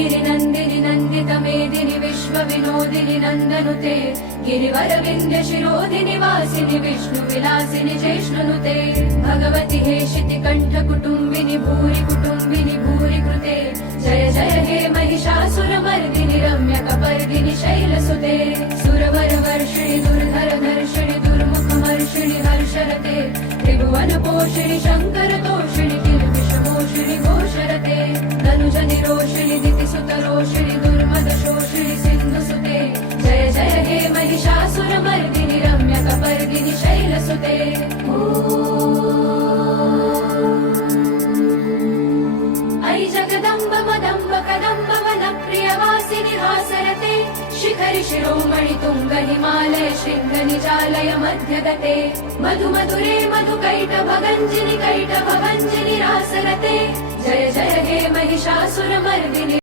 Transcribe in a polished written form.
गिरिनन्दिनि नन्दितमेदिनि विश्वविनोदिनि नन्दनुते गिरिवरविन्द्य शिरोधिनि वासिनि विष्णुविलासिनि चेष्णुनुते भगवति हेशिति कण्ठकुटुम्बिनि भूरि कुटुम्बिनि भूरि कृते जय जय हे महिषासुरमर्दिनि रम्यकपर्दिनि शैलसुते सुरवरवर्षिणि दुर्धरधर्षिणि दुर्मुखमर्षिणि हर्षरते त्रिभुवनपोषिणि शङ्करतोषिणि किल्बिषमोषिणि घोषरते धनुजनिरोषिणि दितिसुतरोषिणि दुर्मदशोषिणि सिन्धुसुते जय जय हे महिषासुरमर्दिनि रम्यकपर्दिनि शैलसुते ऐ जगदम्ब मदम्ब कदम्ब वनप्रियवासिनि हासरते शिखरि शिरोमणि तुङ्ग हिमालय शृङ्ग निजालय मध्यगते मधु मधुरे मधुकैटभगञ्जिनि कैटभभञ्जिनि रासरते जय जय हे महिषासुरमर्दिनि